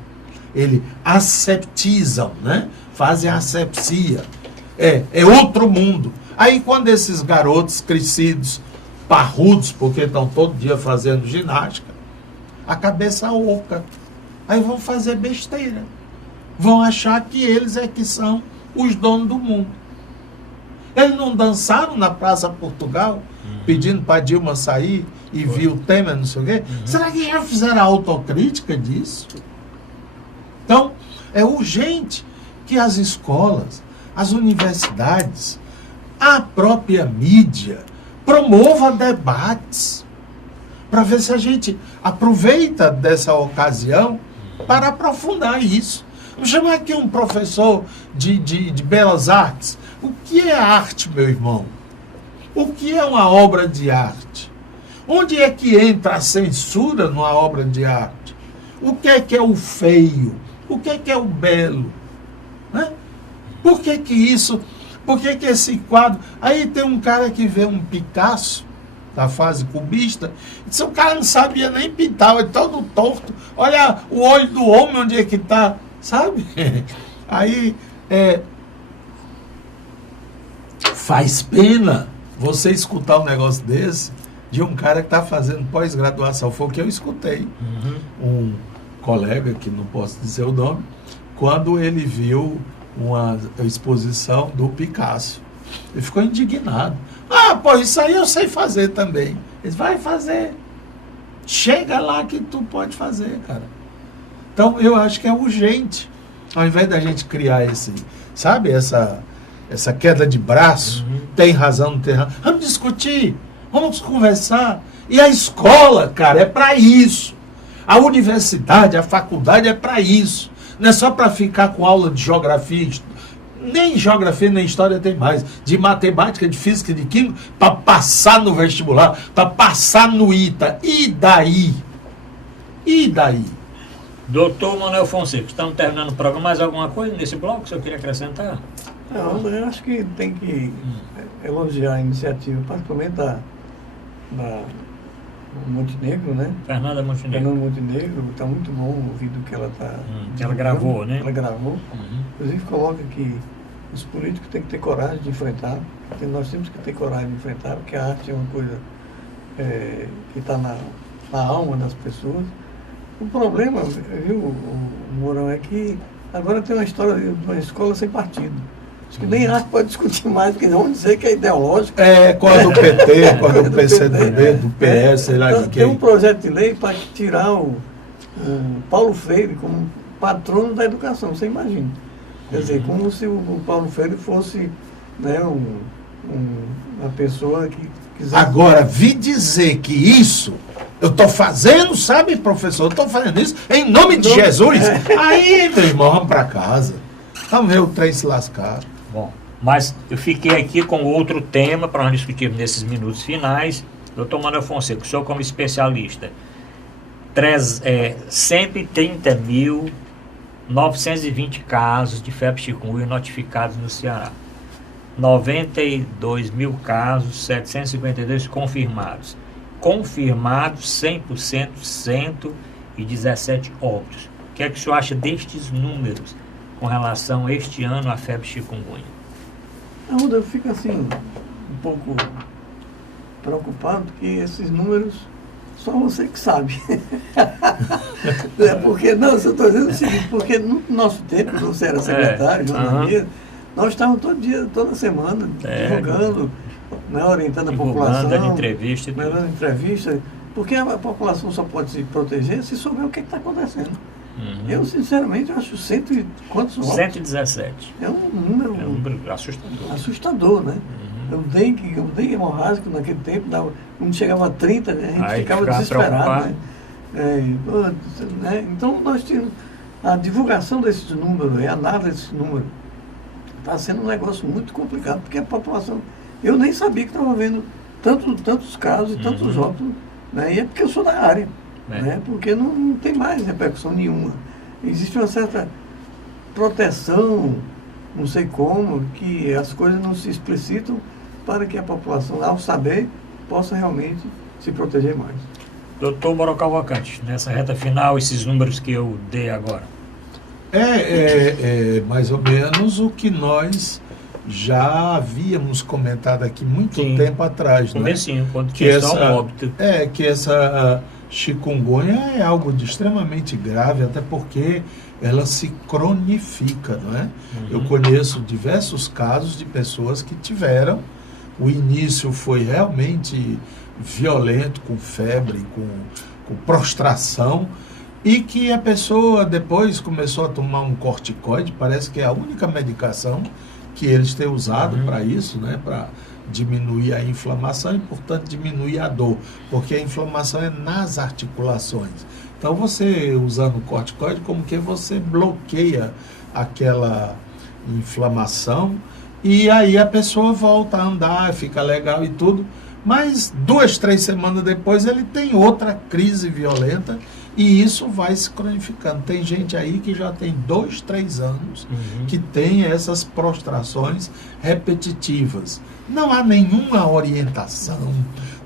eles aseptizam, né? Fazem asepsia. É outro mundo. Aí quando esses garotos crescidos, parrudos, porque estão todo dia fazendo ginástica, a cabeça oca, aí vão fazer besteira. Vão achar que eles é que são os donos do mundo. Eles não dançaram na Praça Portugal, pedindo para Dilma sair e viu o Temer, não sei o quê? Será que já fizeram a autocrítica disso? Então, é urgente que as escolas, as universidades, a própria mídia promova debates para ver se a gente aproveita dessa ocasião para aprofundar isso. Vou chamar aqui um professor de belas artes. O que é arte, meu irmão? O que é uma obra de arte? Onde é que entra a censura numa obra de arte? O que é o feio? O que é o belo? Né? Por que isso? Por que esse quadro? Aí tem um cara que vê um Picasso, da fase cubista, e diz, o cara não sabia nem pintar, é todo torto. Olha o olho do homem, onde é que está, sabe? Aí faz pena você escutar um negócio desse de um cara que está fazendo pós-graduação. Foi o que eu escutei. Um colega, que não posso dizer o nome, quando ele viu uma exposição do Picasso. Ele ficou indignado. Pô, isso aí eu sei fazer também. Ele vai fazer. Chega lá que tu pode fazer, cara. Então, eu acho que é urgente. Ao invés da gente criar essa essa queda de braço, tem razão, não tem razão. Vamos discutir, vamos conversar. E a escola, cara, é para isso. A universidade, a faculdade é para isso. Não é só para ficar com aula de geografia, nem geografia, nem história tem mais. De matemática, de física, de química, para passar no vestibular, para passar no ITA. E daí? E daí? Doutor Manuel Fonseca, estamos terminando o programa. Mais alguma coisa nesse bloco que o senhor queria acrescentar? Não, eu acho que tem que elogiar a iniciativa, particularmente da Montenegro, né? Fernanda Montenegro. Fernanda Montenegro, está muito bom o vídeo que ela está... que ela gravou, né? Ela gravou. Inclusive coloca que os políticos têm que ter coragem de enfrentar, nós temos que ter coragem de enfrentar, porque a arte é uma coisa que está na alma das pessoas. O problema, viu, o Mourão, é que agora tem uma história de uma escola sem partido. Acho que nem arte pode discutir mais, porque vão dizer que é ideológico. Qual é do PT, qual é do PCdoB, do PS, sei lá de quem. Tem um projeto de lei para tirar o Paulo Freire como patrono da educação, você imagina. Quer dizer, como se o Paulo Freire fosse, né, uma pessoa que quisesse... Agora, vi dizer que isso eu estou fazendo, sabe, professor? Eu estou fazendo isso em nome de Jesus. Aí, meu irmão, vamos para casa. Vamos ver o trem se lascar. Bom, mas eu fiquei aqui com outro tema para nós discutirmos nesses minutos finais. Doutor Manuel Fonseca, o senhor como especialista, 130.920 casos de febre chikungunya notificados no Ceará. 92 mil casos, 752 confirmados. Confirmados 100%, 117 óbitos. O que é que o senhor acha destes números com relação a este ano à febre chikungunya? Eu fico assim, um pouco preocupado, porque esses números só você que sabe. Porque, não, eu estou dizendo o seguinte, porque no nosso tempo, quando você era secretário, jornalista, nós estávamos todo dia, toda semana, divulgando, né, orientando a população. Dando entrevista. Dando entrevista, porque a população só pode se proteger se souber o que está acontecendo. Eu, sinceramente, acho quantos óbitos? 117. É um número assustador. Assustador, né? O dengue hemorrágico naquele tempo, quando chegava a 30, a gente ficava desesperado. Né? Então, nós tínhamos a divulgação desses números, a análise desses números, está sendo um negócio muito complicado, porque a população... Eu nem sabia que estava havendo tantos casos e tantos óbitos, né? E é porque eu sou da área. Né? Porque não tem mais repercussão nenhuma. Existe uma certa proteção, não sei como, que as coisas não se explicitam para que a população, ao saber, possa realmente se proteger mais. Doutor Mauro Cavalcante, nessa reta final, esses números que eu dei agora. É mais ou menos o que nós já havíamos comentado aqui muito tempo atrás, né? Comecinho, quando que óbito. Que essa chikungunya é algo de extremamente grave, até porque ela se cronifica, não é? Eu conheço diversos casos de pessoas que tiveram, o início foi realmente violento, com febre, com prostração, e que a pessoa depois começou a tomar um corticoide, parece que é a única medicação que eles têm usado para isso, né? Para diminuir a inflamação e, portanto, diminuir a dor, porque a inflamação é nas articulações. Então, você usando o corticoide, como que você bloqueia aquela inflamação e aí a pessoa volta a andar, fica legal e tudo, mas 2, 3 semanas depois ele tem outra crise violenta e isso vai se cronificando. Tem gente aí que já tem 2, 3 anos que tem essas prostrações repetitivas. Não há nenhuma orientação,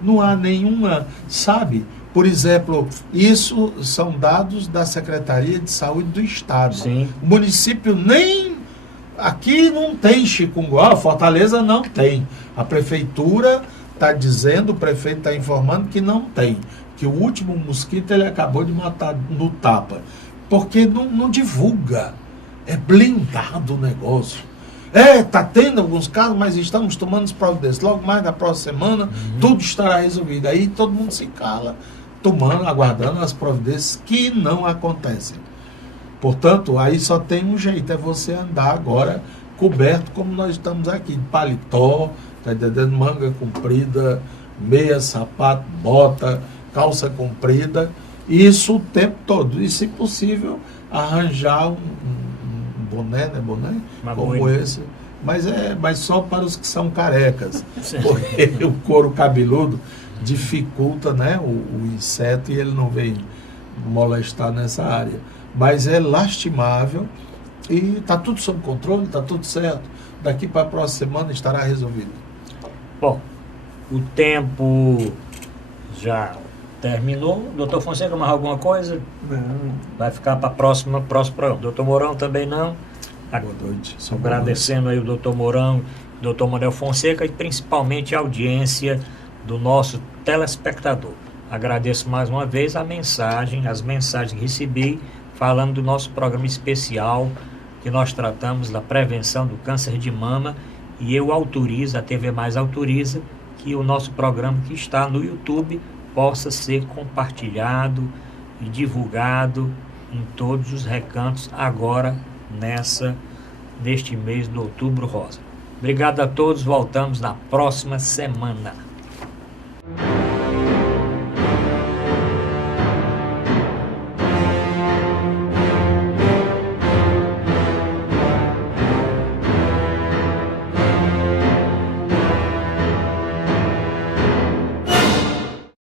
não há nenhuma, sabe? Por exemplo, isso são dados da Secretaria de Saúde do Estado. Sim. O município nem... Aqui não tem chikungunya, Fortaleza não tem. A prefeitura está dizendo, o prefeito está informando que não tem. Que o último mosquito ele acabou de matar no tapa. Porque não divulga. É blindado o negócio. Está tendo alguns casos, mas estamos tomando as providências. Logo mais na próxima semana, tudo estará resolvido. Aí todo mundo se cala, aguardando as providências que não acontecem. Portanto, aí só tem um jeito, é você andar agora coberto como nós estamos aqui, de paletó, tá entendendo? Manga comprida, meia, sapato, bota, calça comprida, isso o tempo todo. E, se possível, arranjar um boné, né? Boné Uma como boina. esse. Mas só para os que são carecas, porque o couro cabeludo dificulta, né, o inseto, e ele não vem molestar nessa área. Mas é lastimável e está tudo sob controle, está tudo certo. Daqui para a próxima semana estará resolvido. Bom, o tempo já terminou. Doutor Fonseca, mais alguma coisa? Não. Vai ficar para próximo programa. Doutor Mourão também não. Boa noite. Agradecendo aí o doutor Mourão, o doutor Manuel Fonseca e principalmente a audiência do nosso telespectador. Agradeço mais uma vez as mensagens que recebi falando do nosso programa especial que nós tratamos da prevenção do câncer de mama, e eu autorizo, a TV Mais autoriza, que o nosso programa que está no YouTube possa ser compartilhado e divulgado em todos os recantos agora neste mês de Outubro Rosa. Obrigado a todos, voltamos na próxima semana.